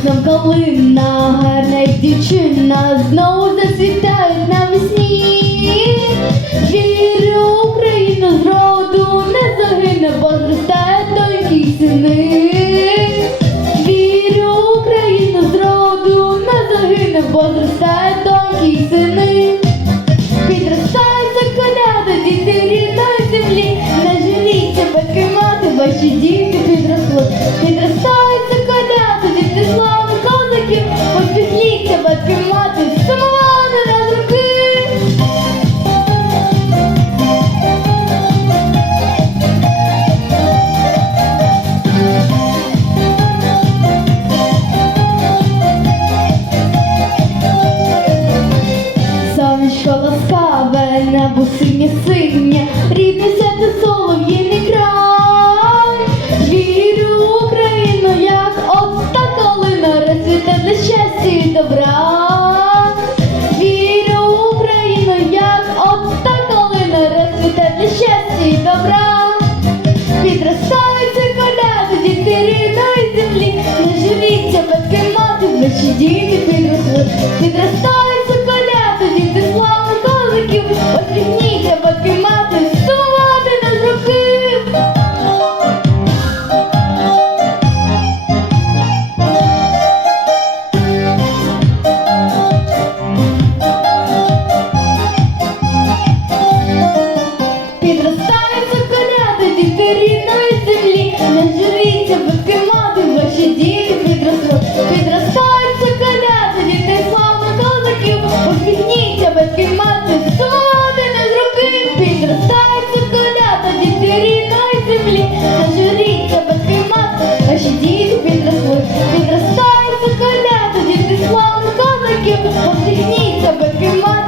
Вікном калина, гарна дівчина, знову зацвітають навесні. Вірю Україну зроду не загине, бо зростає й сини. Вірю Україну зроду не загине, бо зростає й сини. Підростаються коляди, діти рідної землі, не жалійте, батьки мати, ваші діти підросли. Підростаються небо синє синє, рідне сяде солов'їний край. Вірю в Україну, як от та калина, розцвіте для щастя і добра. Вірю в Україну, як от та калина, розцвіте для щастя і добра. Підростаються коляди, діти рідної землі, не живіться, батьки мати, ваші діти підросли. Підростаються землі, на журі тебе тримати, наші діти підросли, підростають за коля, тоді ти слава козаків, повсіх ні тебе.